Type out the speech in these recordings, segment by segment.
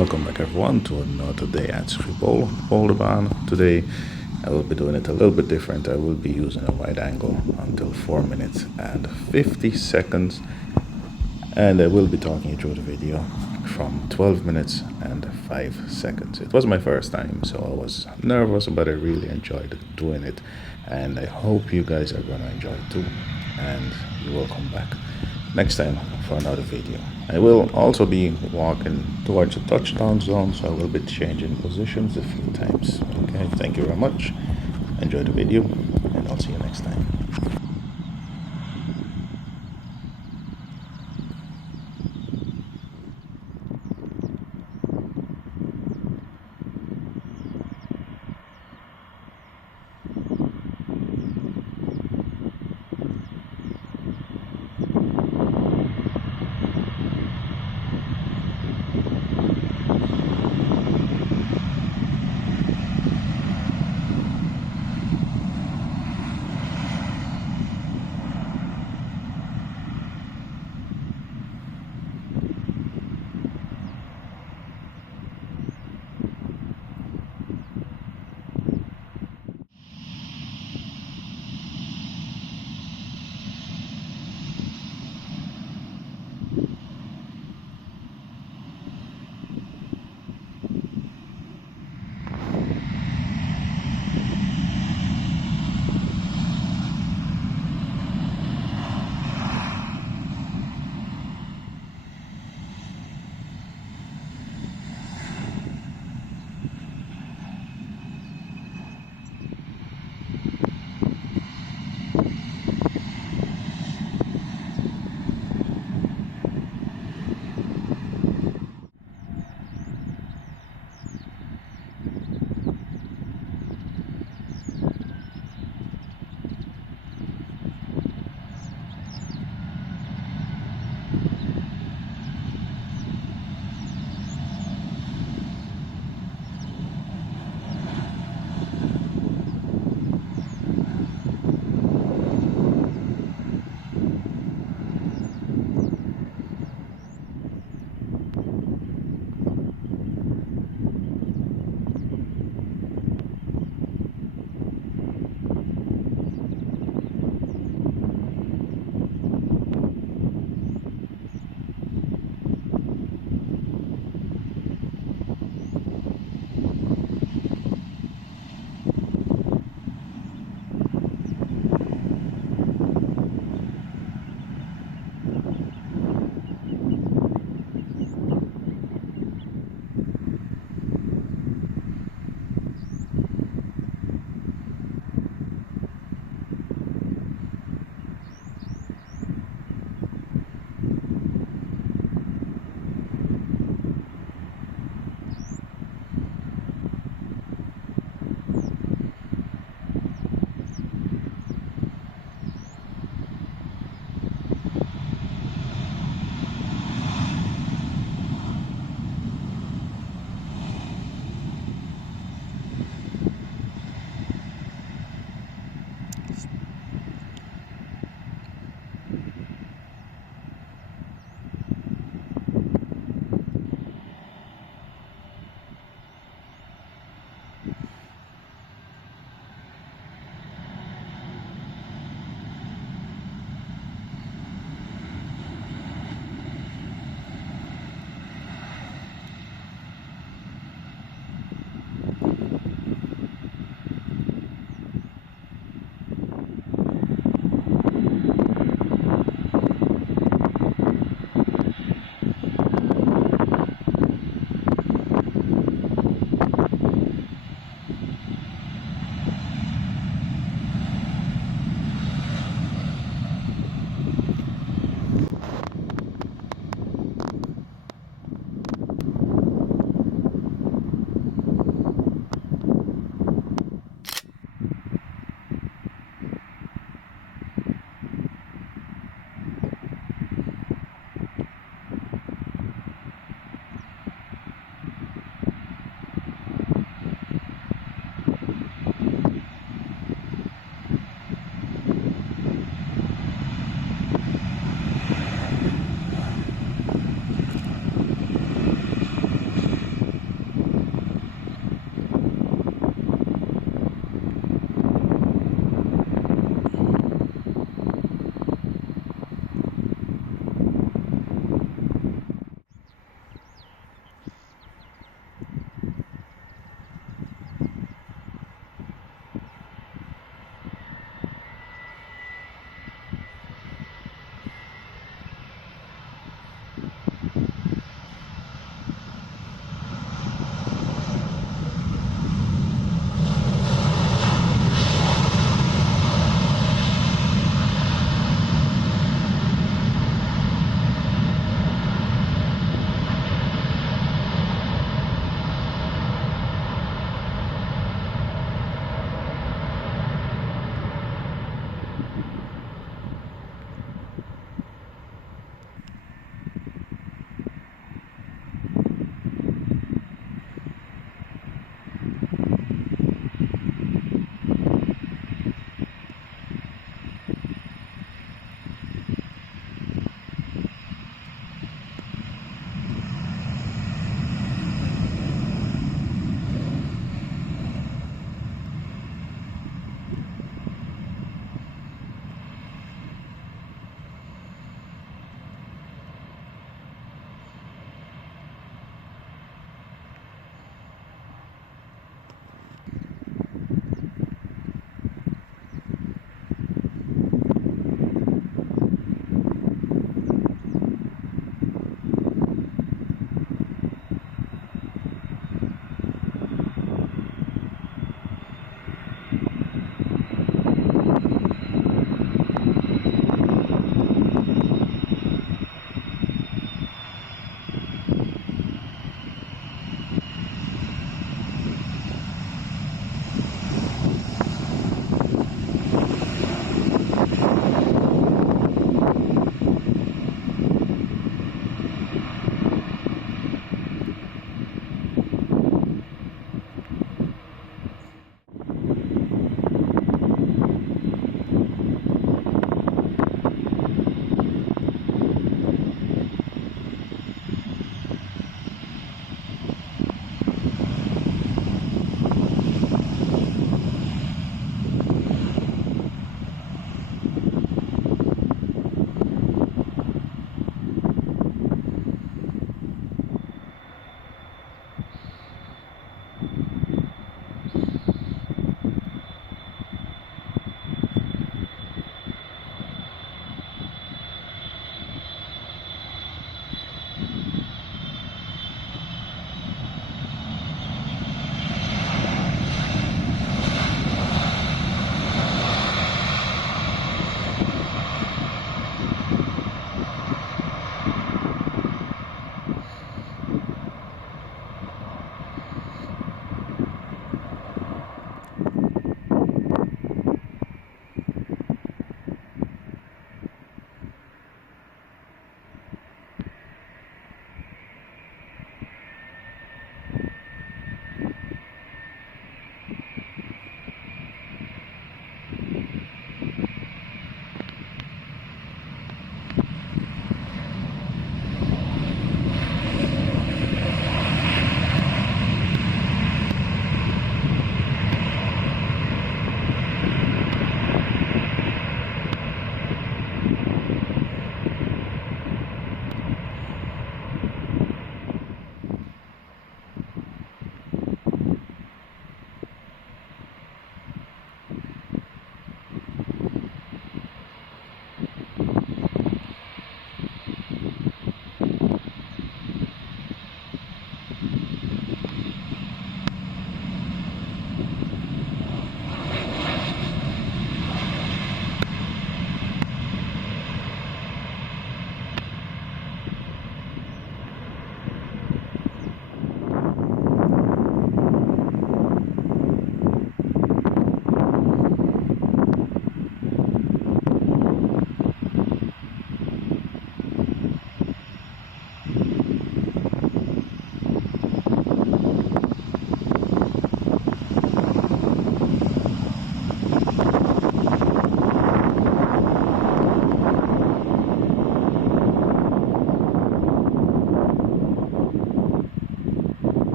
Welcome back everyone to another day at Schiphol, Polderbaan. Today I will be doing it a little bit different. I will be using a wide angle until 4 minutes and 50 seconds, and I will be talking you through the video from 12 minutes and 5 seconds. It was my first time, so I was nervous, but I really enjoyed doing it, and I hope you guys are going to enjoy it too, and you will come back next time for another video. I will also be walking towards the touchdown zone, so I will be changing positions a few times. Okay, thank you very much. Enjoy the video, and I'll see you next time.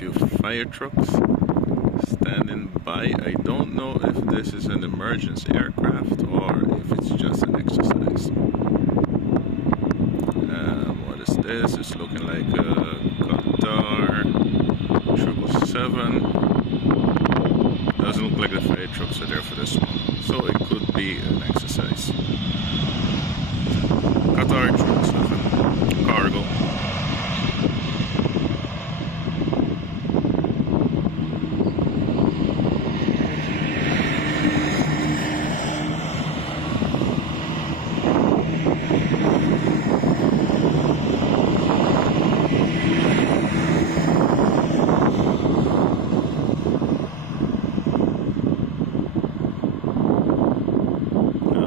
few fire trucks standing by. I don't know if this is an emergency aircraft or if it's just an exercise. What is this? It's looking like a Qatar 777. Doesn't look like the fire trucks are there for this one, so it could be an exercise. Qatar 777 cargo.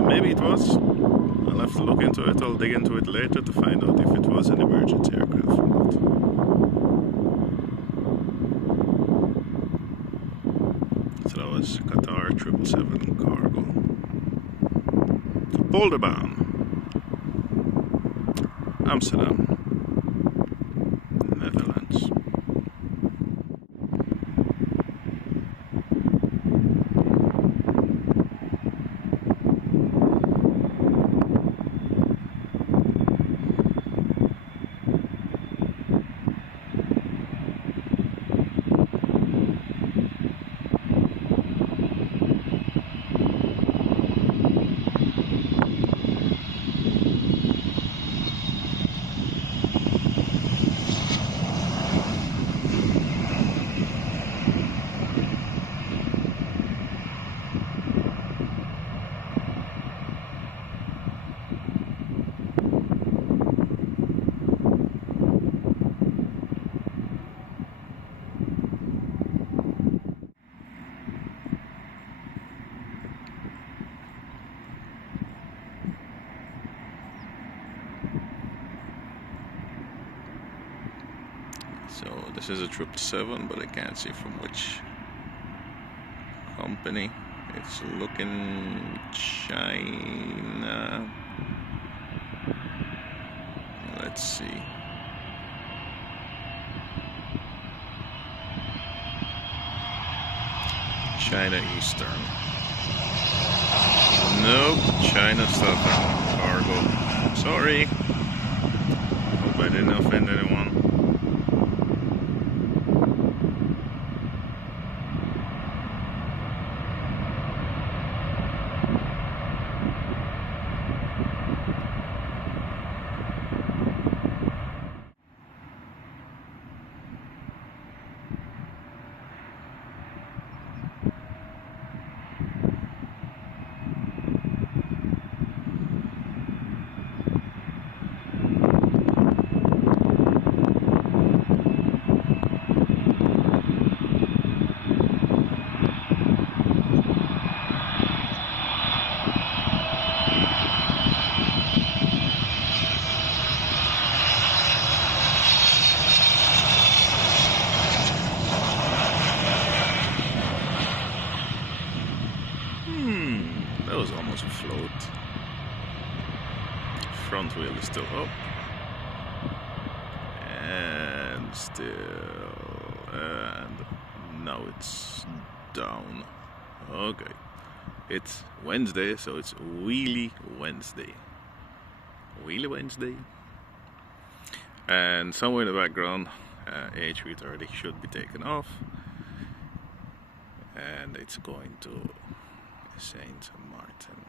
Maybe it was. I'll have to look into it. I'll dig into it later to find out if it was an emergency aircraft or not. So that was Qatar 777 cargo. Polderbaan, Amsterdam, Netherlands. So this is a 777, but I can't see from which company. It's looking China. Let's see. China Eastern. Nope, China Southern cargo. Sorry. Hope I didn't offend anyone. That was almost a float. Front wheel is still up. And still. And now it's down. Okay. It's Wednesday, so it's Wheelie Wednesday. Wheelie Wednesday. And somewhere in the background, A330 should be taken off. And it's going to Saint Martin.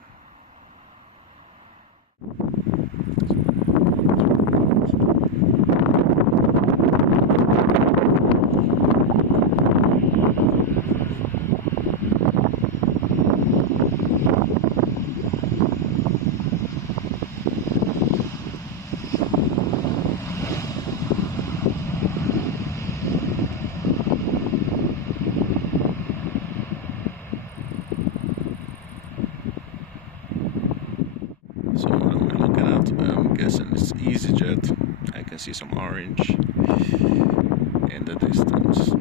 So what am I looking at? I'm guessing it's EasyJet. I can see some orange in the distance.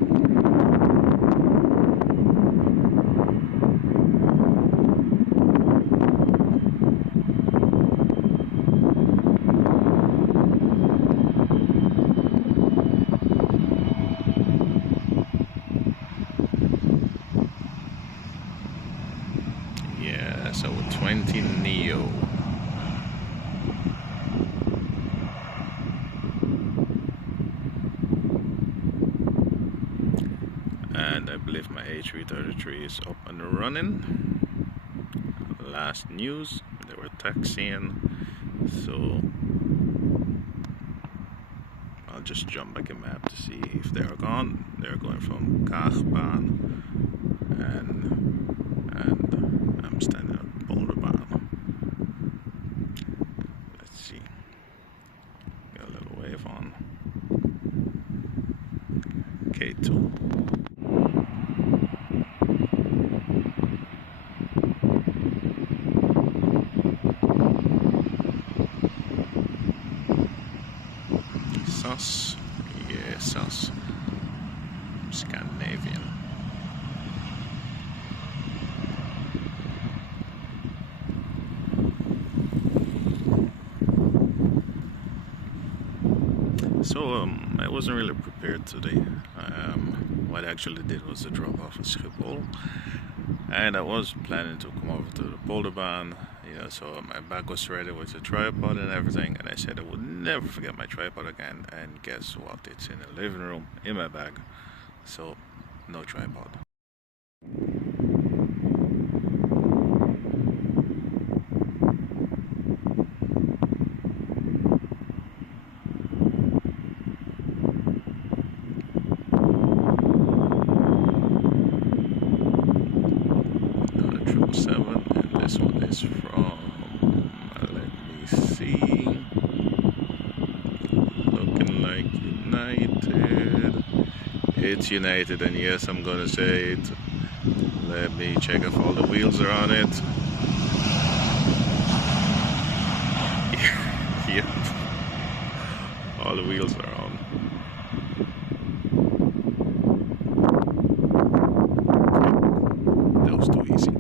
A320 Neo. And I believe my A333 is up and running. Last news, they were taxiing, so I'll just jump back in map to see if they are gone. They're going from Polderbaan and I'm standing at Polderbaan. Let's see. Got a little wave on. K2. SAS, yeah, SAS, Scandinavian. So I wasn't really prepared today. What I actually did was to drop off at Schiphol, and I was planning to come over to the Polderbaan, you know, so my bag was ready with the tripod and everything, and I said I would never forget my tripod again, and guess what, it's in the living room in my bag, so no tripod. Another 777, and this one is from, let me see, looking like United. It's United, and yes, I'm gonna say it. Let me check if all the wheels are on it. Yep, all the wheels are on. That was too easy.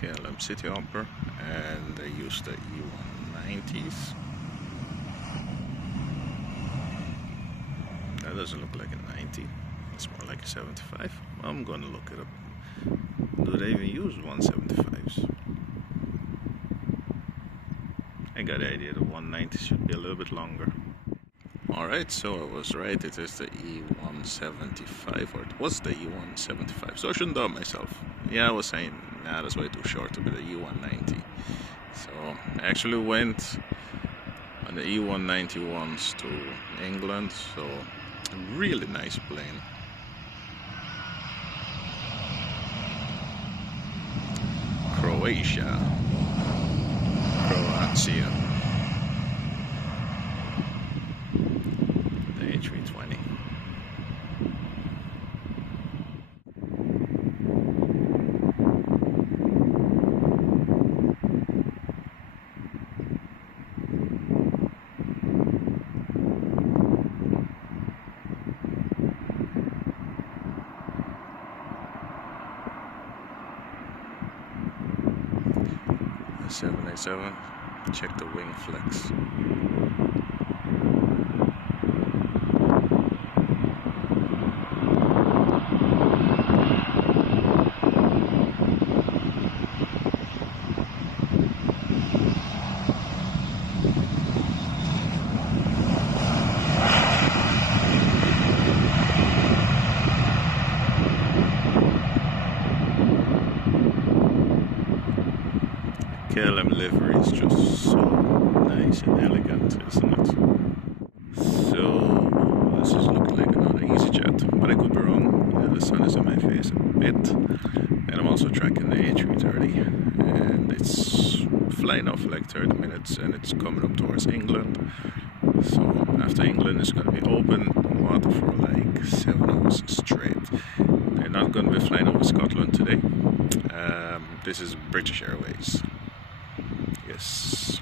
KLM City Hopper, and they use the E190s. That doesn't look like a 90, it's more like a 75. I'm gonna look it up. Do they even use 175s? I got the idea the 190 should be a little bit longer. Alright, so I was right, it is the E175, or it was the E175, so I shouldn't doubt myself. Yeah, I was saying, nah, that's way too short to be the E190. So I actually went on the E190 once to England, so a really nice plane. Croatia. The A320. The 787. Check the wing flex. KLM livery is just so nice and elegant, isn't it? So this is looking like another EasyJet, but I could be wrong. You know, the sun is in my face a bit, and I'm also tracking the A330, and it's flying off for like 30 minutes, and it's coming up towards England. So after England, it's going to be open water for like 7 hours straight. They're not going to be flying over Scotland today. This is British Airways. Yes.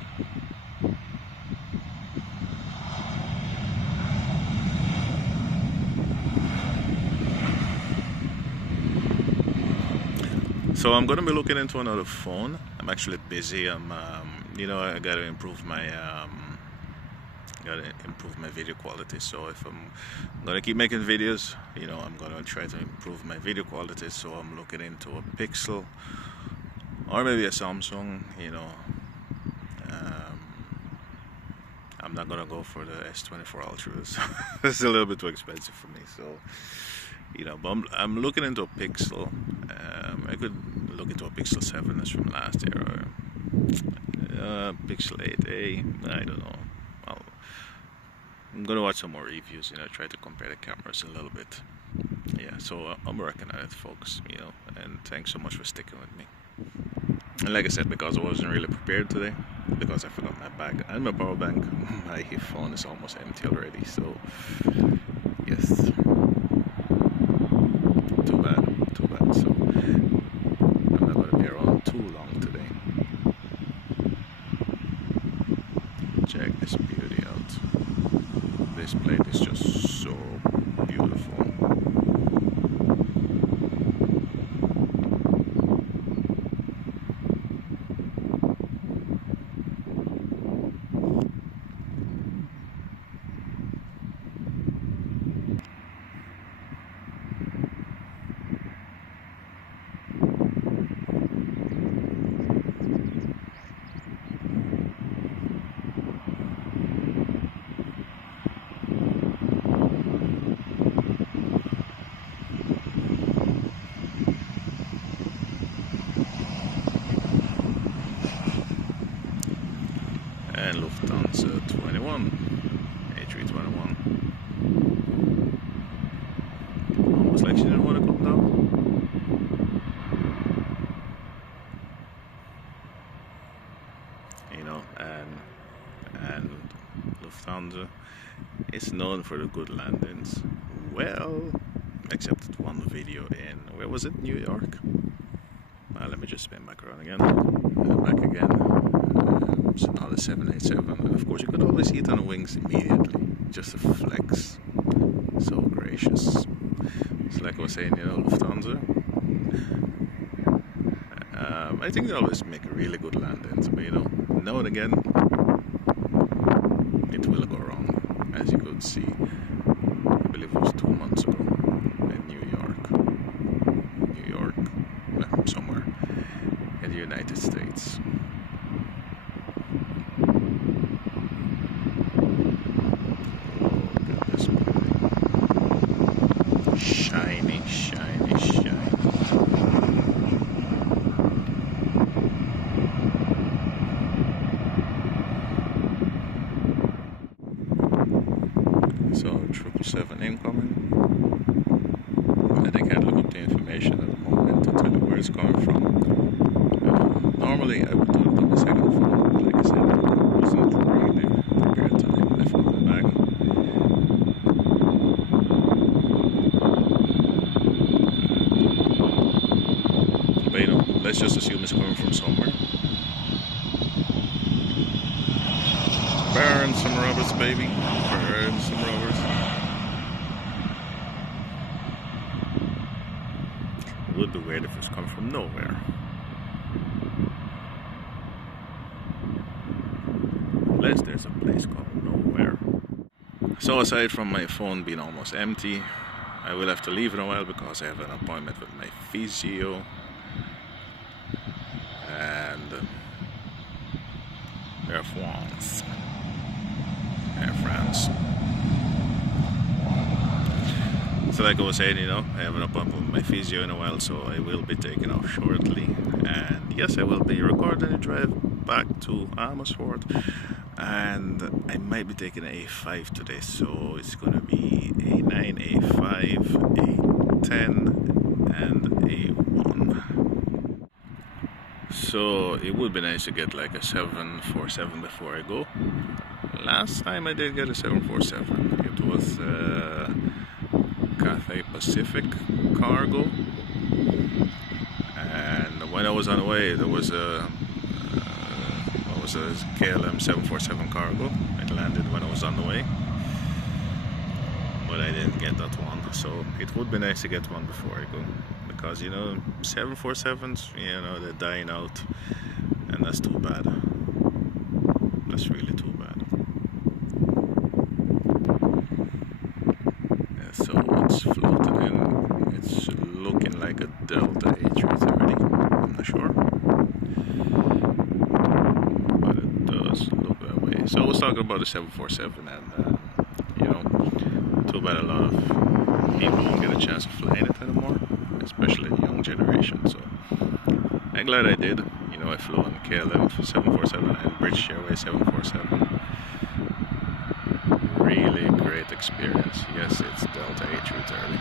So I'm gonna be looking into another phone. I'm actually busy. You know, I gotta improve my gotta improve my video quality. So if I'm gonna keep making videos, you know, I'm gonna try to improve my video quality. So I'm looking into a Pixel or maybe a Samsung, you know. I'm not gonna go for the S24 Ultra. It's a little bit too expensive for me. So, you know, but I'm looking into a Pixel. I could look into a Pixel 7 that's from last year, or Pixel 8a. I don't know. I'm gonna watch some more reviews. You know, try to compare the cameras a little bit. Yeah. So I'm working on it, folks. You know, and thanks so much for sticking with me. And like I said, because I wasn't really prepared today, because I forgot my bag and my power bank, my phone is almost empty already. So yes, too bad, too bad. So I'm not gonna be around too long today. Check this beauty out. This plate is just so beautiful. And Lufthansa 21, A321. Almost like she didn't want to come down. You know, and Lufthansa is known for the good landings. Well, except one video in, where was it? New York? Let me just spin back around again. Back again. So now the 787, and of course you could always see it on the wings immediately, just a flex. So gracious. It's like I was saying, you know, Lufthansa. I think they always make really good landings, but you know, now and again, it will go wrong, as you could see. I believe it was 2 months ago in New York, somewhere in the United States. Shiny, shiny, shiny. So 777 incoming. I think I'd look up the information at the moment to tell you where it's coming from. Normally I would do it on the second phone, but like I said, I wasn't really prepared to leave my phone in the bag. But you know, let's just assume it's coming from somewhere. Burn some rubbers, baby. Burn some rubbers. It would be weird if it's coming from nowhere. Unless there's a place called nowhere. So aside from my phone being almost empty, I will have to leave in a while because I have an appointment with my physio. And Air France. Air France. So like I was saying, you know, I have an appointment with my physio in a while, so I will be taking off shortly. And yes, I will be recording a drive back to Amersfoort. And I might be taking an A5 today, so it's gonna be A9, A5, A10, and A1. So it would be nice to get like a 747 before I go. Last time I did get a 747, it was Cathay Pacific cargo, and when I was on the way there was a KLM 747 cargo. It landed when I was on the way, but I didn't get that one, so it would be nice to get one before I go, because you know 747s, you know, they're dying out, and that's too bad. That's really too bad. is floating in. It's looking like a Delta A330. I'm not sure, but it does look that way. So I was talking about the 747, and you know, too bad a lot of people don't get a chance of flying it anymore, especially the young generation. So I'm glad I did. You know, I flew on KLM 747 and British Airways 747. Really great experience. Yes, it's Delta A330.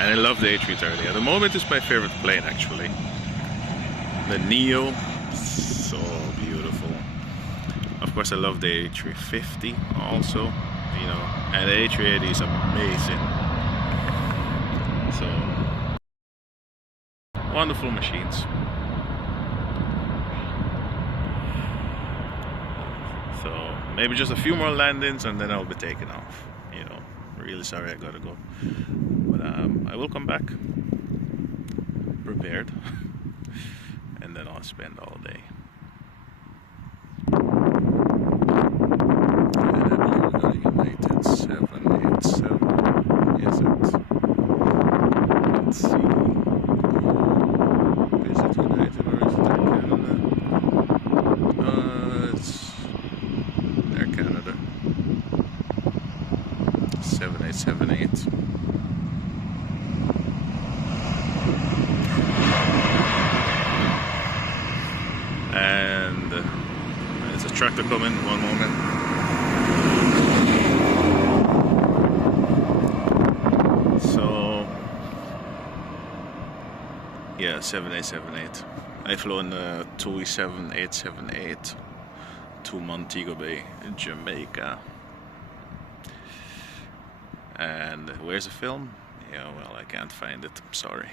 And I love the A330. At the moment, it's my favorite plane, actually. The Neo, so beautiful. Of course, I love the A350 also, you know, and the A380 is amazing. So, wonderful machines. So, maybe just a few more landings and then I'll be taking off. You know, really sorry I gotta go. But I will come back prepared and then I'll spend all day. And I believe we got a United 787. Is it? Let's see. Is it United or is it Air Canada? It's Air Canada. 7878. And there's a tractor coming, one moment. So, yeah, 7878. I flew in the 27878 to Montego Bay, Jamaica. And where's the film? Yeah, well, I can't find it, I'm sorry.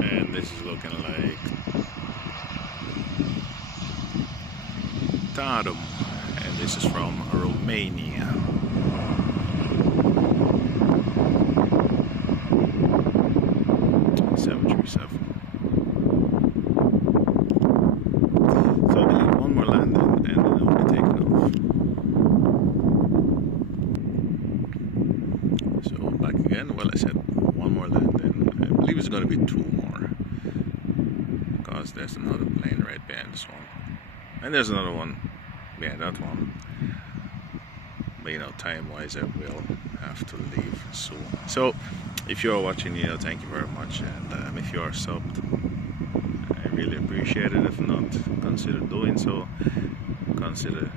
And this is looking like Tarum, and this is from Romania. Well, I said one more landing. I believe it's going to be two more because there's another plane right behind this one, and there's another one behind that one. But you know, time-wise, I will have to leave soon. So, if you are watching, you know, thank you very much, and if you are subbed, I really appreciate it. If not, consider doing so. Consider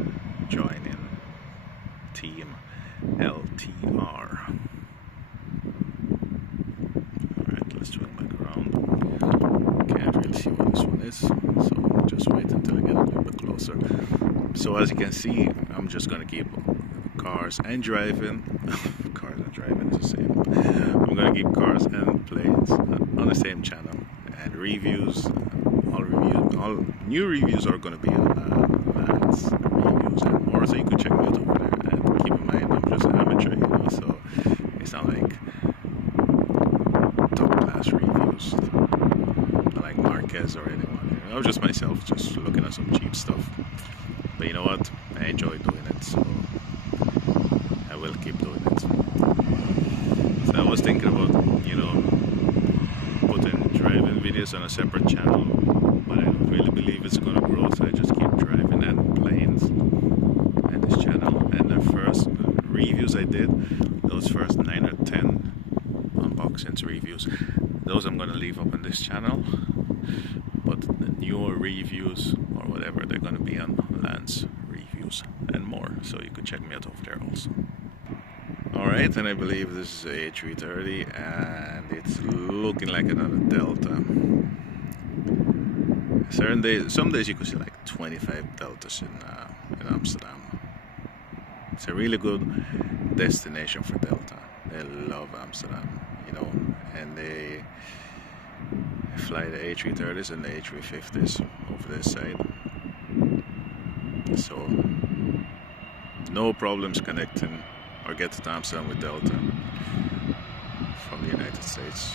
joining Team LTR. Let's swing back around. Can't really see where this one is, so just wait until I get a little bit closer. So as you can see, I'm just gonna keep cars and driving. Cars and driving is the same. I'm gonna keep cars and planes on the same channel, and reviews. All new reviews are gonna be on Lance-planes&more, so you can check me out over there. And keep in mind, I'm just an amateur, you know, so it's not like reviews like Marquez or anyone. You know, I'm just myself, just looking at some cheap stuff. But you know what? I enjoy doing it, so I will keep doing it. So I was thinking about, you know, putting driving videos on a separate channel, but I don't really believe it's gonna grow, so I just keep driving and planes and this channel. And the first reviews I did, those first 9 or 10 unboxings reviews, those I'm gonna leave up on this channel, but the newer reviews or whatever, they're gonna be on Lance reviews and more, so you could check me out over there also. Alright, and I believe this is a A330 and it's looking like another Delta. Some days you could see like 25 Deltas in Amsterdam. It's a really good destination for Delta. They love Amsterdam, you know, and they fly the A330s and the A350s over this side. So no problems connecting or get to Amsterdam with Delta. from the United States.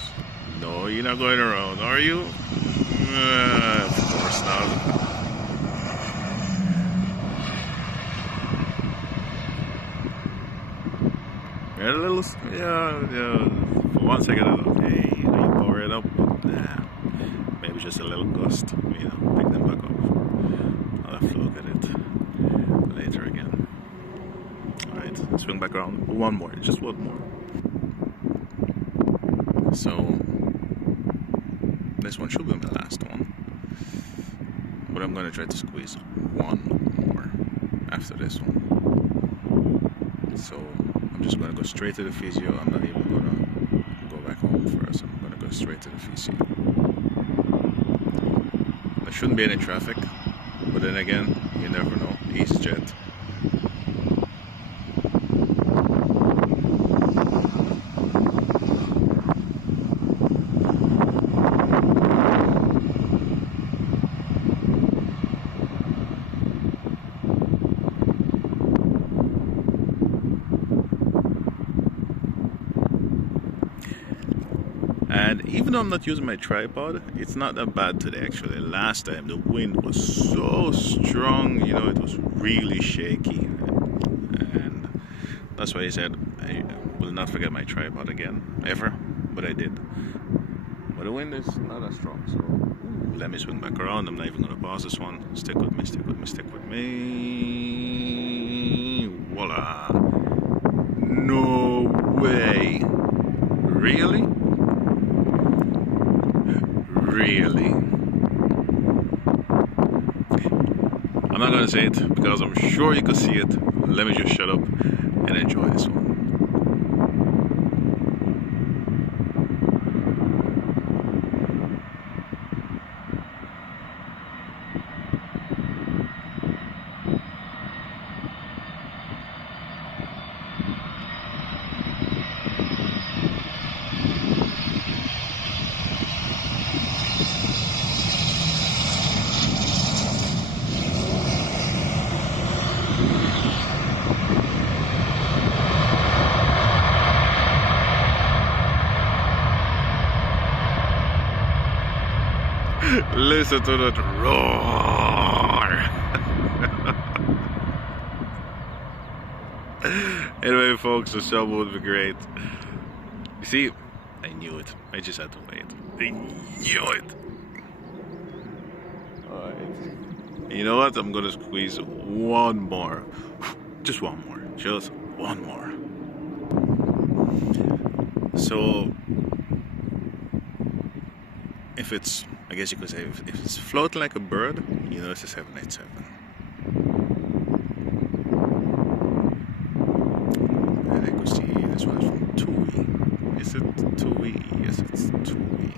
No, you're not going around, are you? Of course not. Yeah, a little, yeah. For 1 second, I thought, okay, you power it up, but nah. Maybe just a little gust, pick them back up. I'll have to look at it later again. Alright, swing back around. One more, just one more. So, this one should be my last one. But I'm gonna try to squeeze one more after this one. So, I'm just gonna go straight to the physio. I'm not even gonna go back home first. I'm gonna go straight to the physio. There shouldn't be any traffic, but then again, you never know. EasyJet. And even though I'm not using my tripod, it's not that bad today actually. Last time the wind was so strong, it was really shaky. And that's why I said I will not forget my tripod again, ever, but I did. But the wind is not as strong, so let me swing back around. I'm not even gonna pause this one. Stick with me, stick with me, stick with me. Voila. No way. Really? Really? I'm not gonna say it because I'm sure you could see it. Let me just shut up and enjoy this one. Listen to that roar. Anyway, folks, the sub would be great. You see, I knew it. I just had to wait. I knew it. Alright. You know what? I'm gonna squeeze one more. Just one more. Just one more. So, if it's, I guess you could say, if it's floating like a bird, it's a 787. And I could see this one is from TUI. Is it TUI? Yes, it's TUI.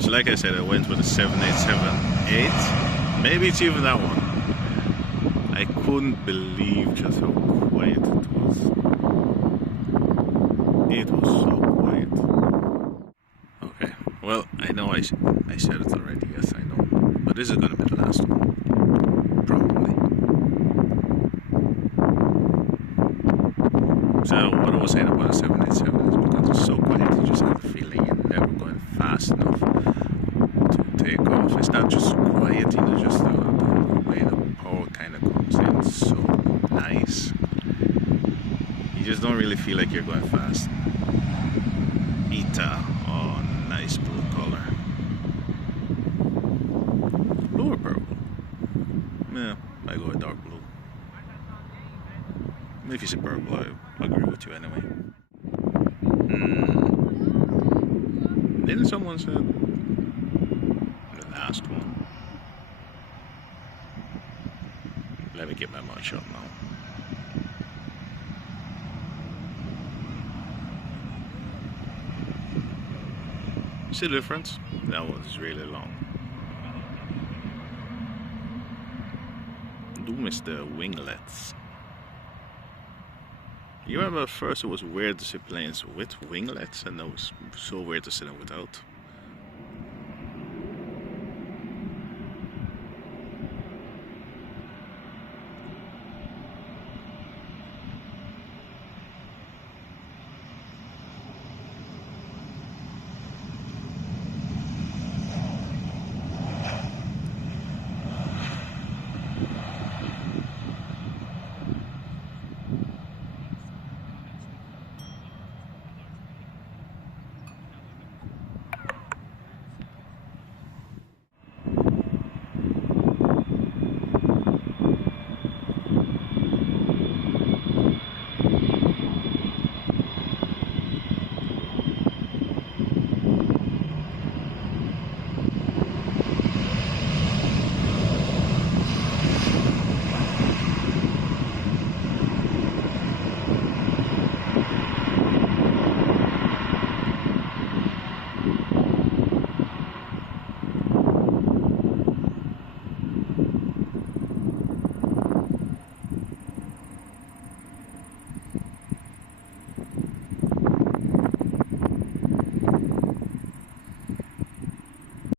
So like I said, I went with a 787-8. Maybe it's even that one. I couldn't believe just how quiet it was. It was so quiet. Okay, well, I know I said it already, yes I know. But this is gonna be the last one. Probably. So what I was saying about a 787 is because it's so quiet, you just have the feeling you're never going fast enough to take off. It's not just quiet, just the way the power kind of comes in so nice. You just don't really feel like you're going fast. Ita, oh, nice blue color. Blue or purple? Yeah, I go with dark blue. If you say purple, I agree with you anyway. Didn't someone say the last one? Let me get my mouth shut now. See the difference? That was really long. Do miss the winglets. You remember at first it was weird to see planes with winglets, and it was so weird to see them without.